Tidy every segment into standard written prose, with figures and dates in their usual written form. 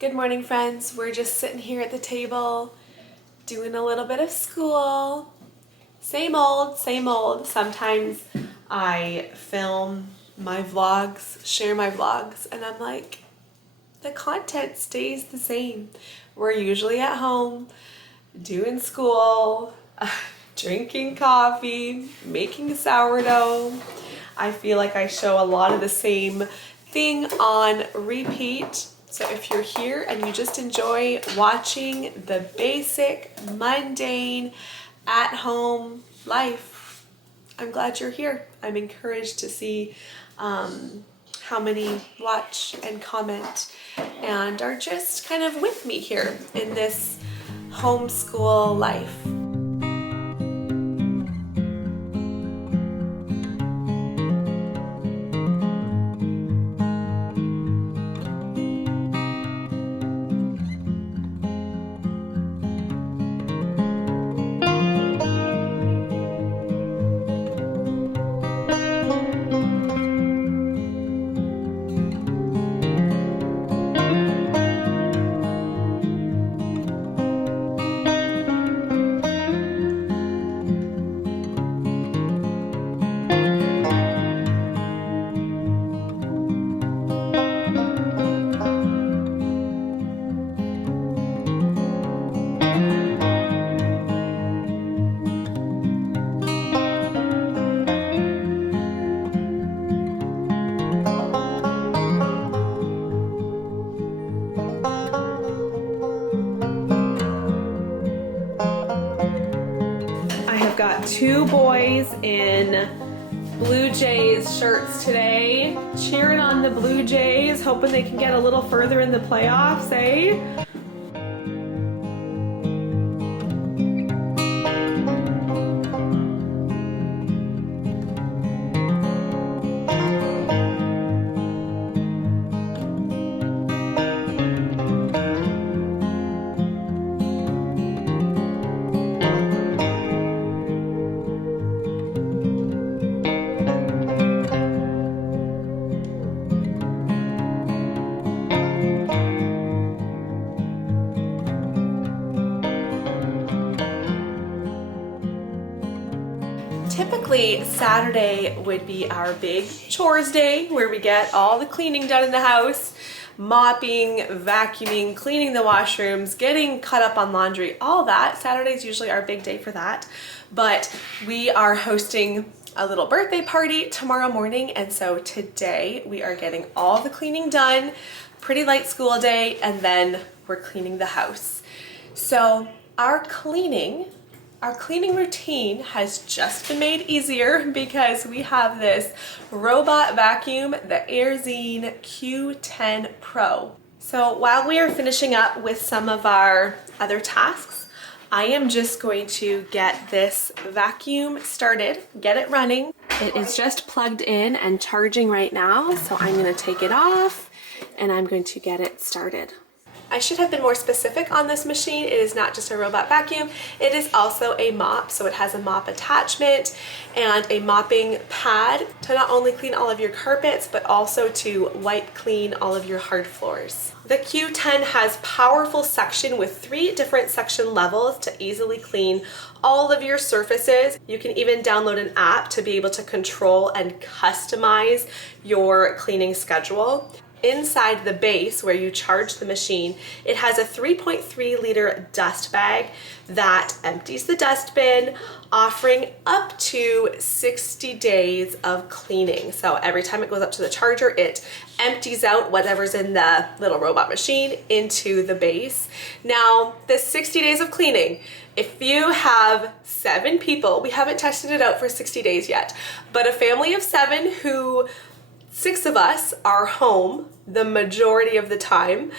Good morning, friends. We're just sitting here at the table doing a little bit of school. Same old, same old. Sometimes I film my vlogs, share my vlogs, and I'm like, the content stays the same. We're usually at home, doing school, drinking coffee, making sourdough. I feel like I show a lot of the same thing on repeat. So if you're here and you just enjoy watching the basic, mundane, at-home life, I'm glad you're here. I'm encouraged to see how many watch and comment and are just kind of with me here in this homeschool life. Got two boys in Blue Jays shirts today, cheering on the Blue Jays, hoping they can get a little further in the playoffs, eh? Typically, Saturday would be our big chores day where we get all the cleaning done in the house, mopping, vacuuming, cleaning the washrooms, getting caught up on laundry, all that. Saturday's usually our big day for that. But we are hosting a little birthday party tomorrow morning, and so today we are getting all the cleaning done, pretty light school day, and then we're cleaning the house. So our cleaning routine has just been made easier because we have this robot vacuum, the Airzeen Q10 Pro. So while we are finishing up with some of our other tasks, I am just going to get this vacuum started, get it running. It is just plugged in and charging right now, so I'm going to take it off and I'm going to get it started. I should have been more specific on this machine. It is not just a robot vacuum, it is also a mop. So it has a mop attachment and a mopping pad to not only clean all of your carpets, but also to wipe clean all of your hard floors. The Q10 has powerful suction with 3 different suction levels to easily clean all of your surfaces. You can even download an app to be able to control and customize your cleaning schedule. Inside the base where you charge the machine, it has a 3.3 liter dust bag that empties the dust bin, offering up to 60 days of cleaning. So every time it goes up to the charger, it empties out whatever's in the little robot machine into the base. Now, this 60 days of cleaning, if you have 7 people, we haven't tested it out for 60 days yet, but a family of 7 who 6 of us are home the majority of the time,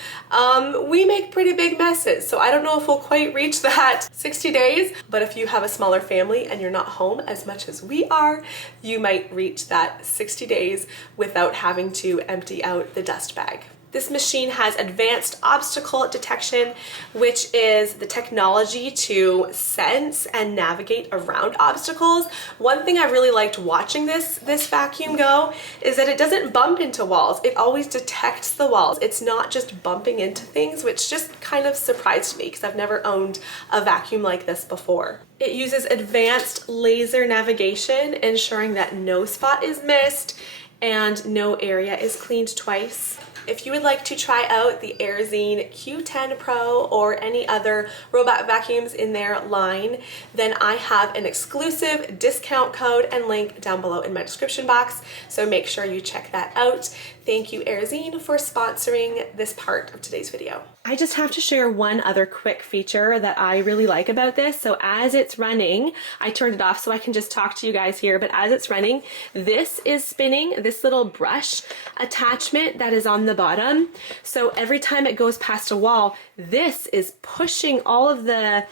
we make pretty big messes. So I don't know if we'll quite reach that 60 days, but if you have a smaller family and you're not home as much as we are, you might reach that 60 days without having to empty out the dust bag. This machine has advanced obstacle detection, which is the technology to sense and navigate around obstacles. One thing I really liked watching this vacuum go is that it doesn't bump into walls. It always detects the walls. It's not just bumping into things, which just kind of surprised me because I've never owned a vacuum like this before. It uses advanced laser navigation, ensuring that no spot is missed and no area is cleaned twice. If you would like to try out the Airzeen Q10 Pro or any other robot vacuums in their line, then I have an exclusive discount code and link down below in my description box, so make sure you check that out. Thank you, Airzeen, for sponsoring this part of today's video. I just have to share one other quick feature that I really like about this. So as it's running, I turned it off so I can just talk to you guys here, but as it's running, this is spinning, this little brush attachment that is on the bottom. So every time it goes past a wall, this is pushing all of the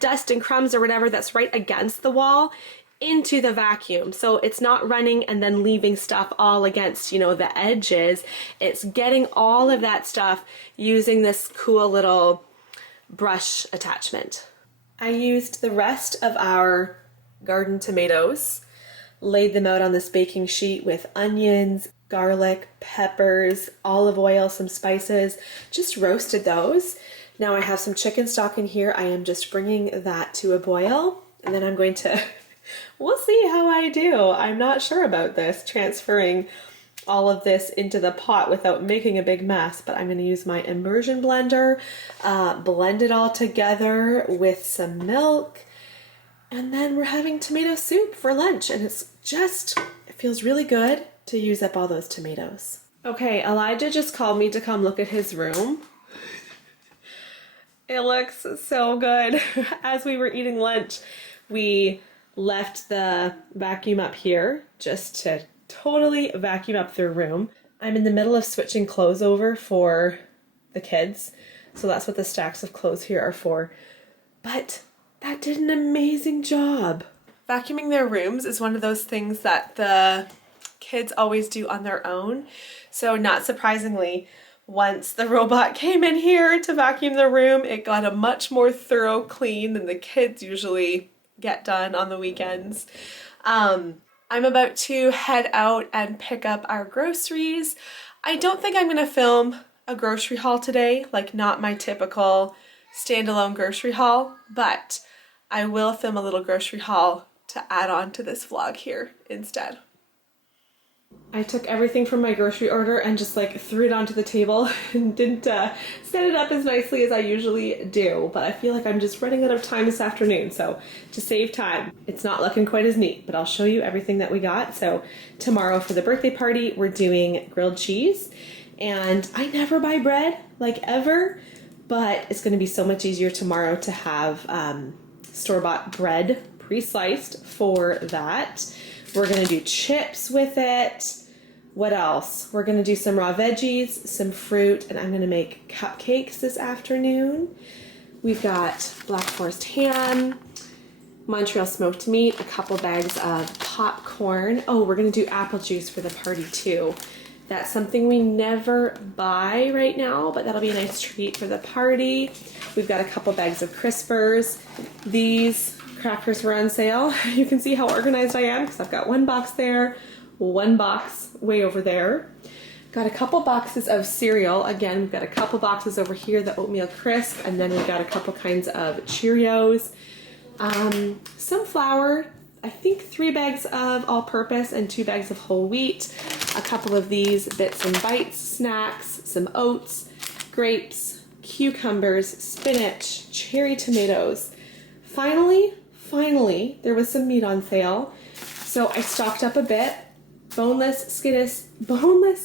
dust and crumbs or whatever that's right against the wall into the vacuum. So it's not running and then leaving stuff all against, you know, the edges. It's getting all of that stuff using this cool little brush attachment. I used the rest of our garden tomatoes, laid them out on this baking sheet with onions, garlic, peppers, olive oil, some spices, just roasted those. Now I have some chicken stock in here. I am just bringing that to a boil, and then I'm going to we'll see how I do. I'm not sure about this, transferring all of this into the pot without making a big mess, but I'm going to use my immersion blender, blend it all together with some milk, and then we're having tomato soup for lunch, and it feels really good to use up all those tomatoes. Okay, Elijah just called me to come look at his room. It looks so good. As we were eating lunch, we left the vacuum up here just to totally vacuum up their room. I'm in the middle of switching clothes over for the kids, so that's what the stacks of clothes here are for. But that did an amazing job. Vacuuming their rooms is one of those things that the kids always do on their own. So not surprisingly, once the robot came in here to vacuum the room, it got a much more thorough clean than the kids usually get done on the weekends. I'm about to head out and pick up our groceries. I don't think I'm going to film a grocery haul today, like not my typical standalone grocery haul, but I will film a little grocery haul to add on to this vlog here instead. I took everything from my grocery order and just like threw it onto the table and didn't set it up as nicely as I usually do, but I feel like I'm just running out of time this afternoon, so to save time, it's not looking quite as neat, but I'll show you everything that we got. So tomorrow for the birthday party, we're doing grilled cheese, and I never buy bread, like ever, but it's going to be so much easier tomorrow to have store-bought bread pre-sliced for that. We're going to do chips with it. What else? We're going to do some raw veggies, some fruit, and I'm going to make cupcakes this afternoon. We've got Black Forest ham, Montreal smoked meat, a couple bags of popcorn. Oh, we're going to do apple juice for the party too. That's something we never buy right now, but that'll be a nice treat for the party. We've got a couple bags of Crispers. These crackers were on sale. You can see how organized I am because I've got one box there, one box way over there. Got a couple boxes of cereal. Again, we've got a couple boxes over here, the oatmeal crisp, and then we've got a couple kinds of Cheerios. Some flour, I think 3 bags of all-purpose and 2 bags of whole wheat, a couple of these bits and bites snacks, some oats, grapes, cucumbers, spinach, cherry tomatoes. Finally, there was some meat on sale, so I stocked up a bit. Boneless,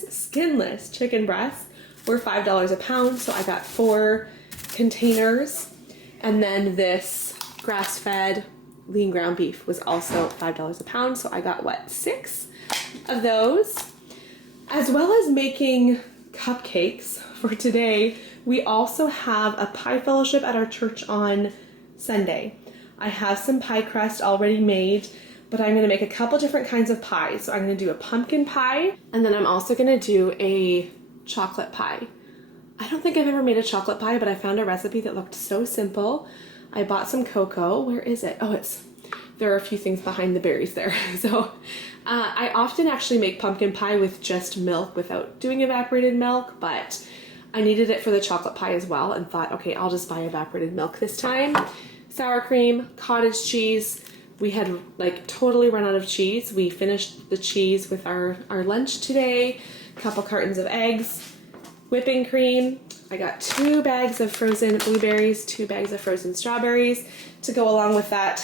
skinless chicken breasts were $5 a pound, so I got 4 containers. And then this grass-fed lean ground beef was also $5 a pound, so I got, 6 of those. As well as making cupcakes for today, we also have a pie fellowship at our church on Sunday. I have some pie crust already made, but I'm going to make a couple different kinds of pies. So I'm going to do a pumpkin pie, and then I'm also going to do a chocolate pie. I don't think I've ever made a chocolate pie, but I found a recipe that looked so simple. I bought some cocoa. Where is it? Oh, there are a few things behind the berries there. So I often actually make pumpkin pie with just milk without doing evaporated milk, but I needed it for the chocolate pie as well and thought, okay, I'll just buy evaporated milk this time. Sour cream, cottage cheese. We had like totally run out of cheese. We finished the cheese with our lunch today. A couple cartons of eggs, whipping cream. I got 2 bags of frozen blueberries, 2 bags of frozen strawberries to go along with that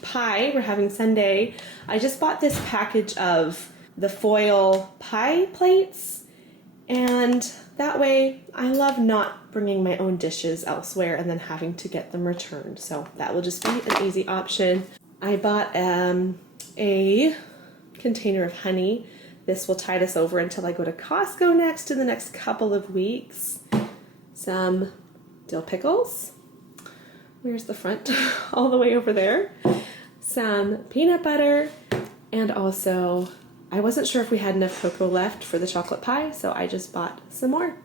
pie we're having Sunday. I just bought this package of the foil pie plates, and that way I love not bringing my own dishes elsewhere and then having to get them returned. So that will just be an easy option. I bought a container of honey. This will tide us over until I go to Costco next in the next couple of weeks. Some dill pickles. Where's the front? All the way over there. Some peanut butter, and also I wasn't sure if we had enough cocoa left for the chocolate pie, so I just bought some more.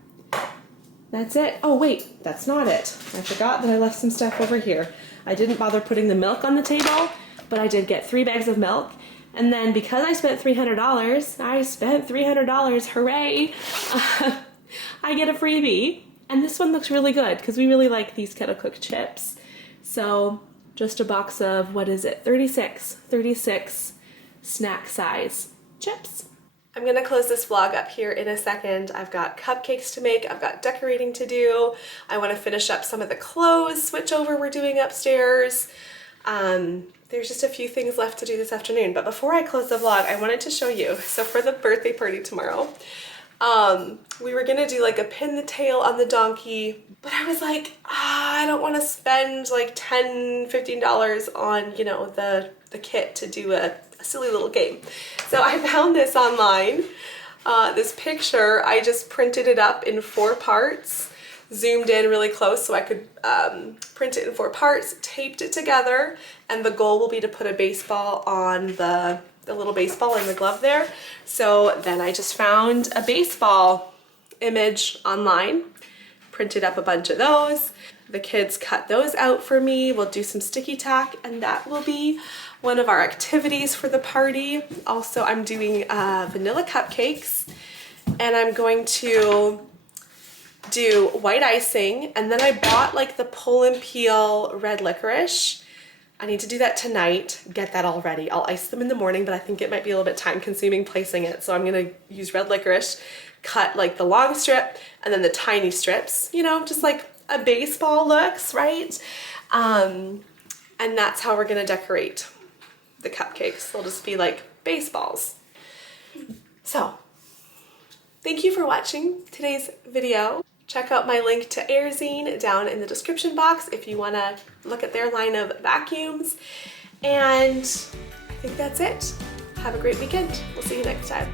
That's it. Oh wait, that's not it. I forgot that I left some stuff over here. I didn't bother putting the milk on the table, but I did get 3 bags of milk. And then because I spent $300, hooray, I get a freebie. And this one looks really good because we really like these kettle cooked chips. So just a box of, what is it, 36 snack size chips. I'm gonna close this vlog up here in a second. I've got cupcakes to make, I've got decorating to do. I wanna finish up some of the clothes switch over we're doing upstairs. There's just a few things left to do this afternoon, but before I close the vlog, I wanted to show you. So for the birthday party tomorrow, we were gonna do like a pin the tail on the donkey, but I was like, I don't wanna spend like $10, $15 on, you know, the kit to do a silly little game. So I found this online, this picture. I just printed it up in 4 parts, zoomed in really close so I could print it in 4 parts, taped it together, and the goal will be to put a baseball on the little baseball in the glove there. So then I just found a baseball image online, printed up a bunch of those. The kids cut those out for me. We'll do some sticky tack, and that will be one of our activities for the party. Also, I'm doing vanilla cupcakes, and I'm going to do white icing, and then I bought like the pull and peel red licorice. I need to do that tonight, get that all ready. I'll ice them in the morning, but I think it might be a little bit time consuming placing it. So I'm gonna use red licorice, cut like the long strip and then the tiny strips, you know, just like a baseball looks, right? And that's how we're gonna decorate the cupcakes. They'll just be like baseballs. So, thank you for watching today's video. Check out my link to Airzeen down in the description box if you want to look at their line of vacuums. And I think that's it. Have a great weekend. We'll see you next time.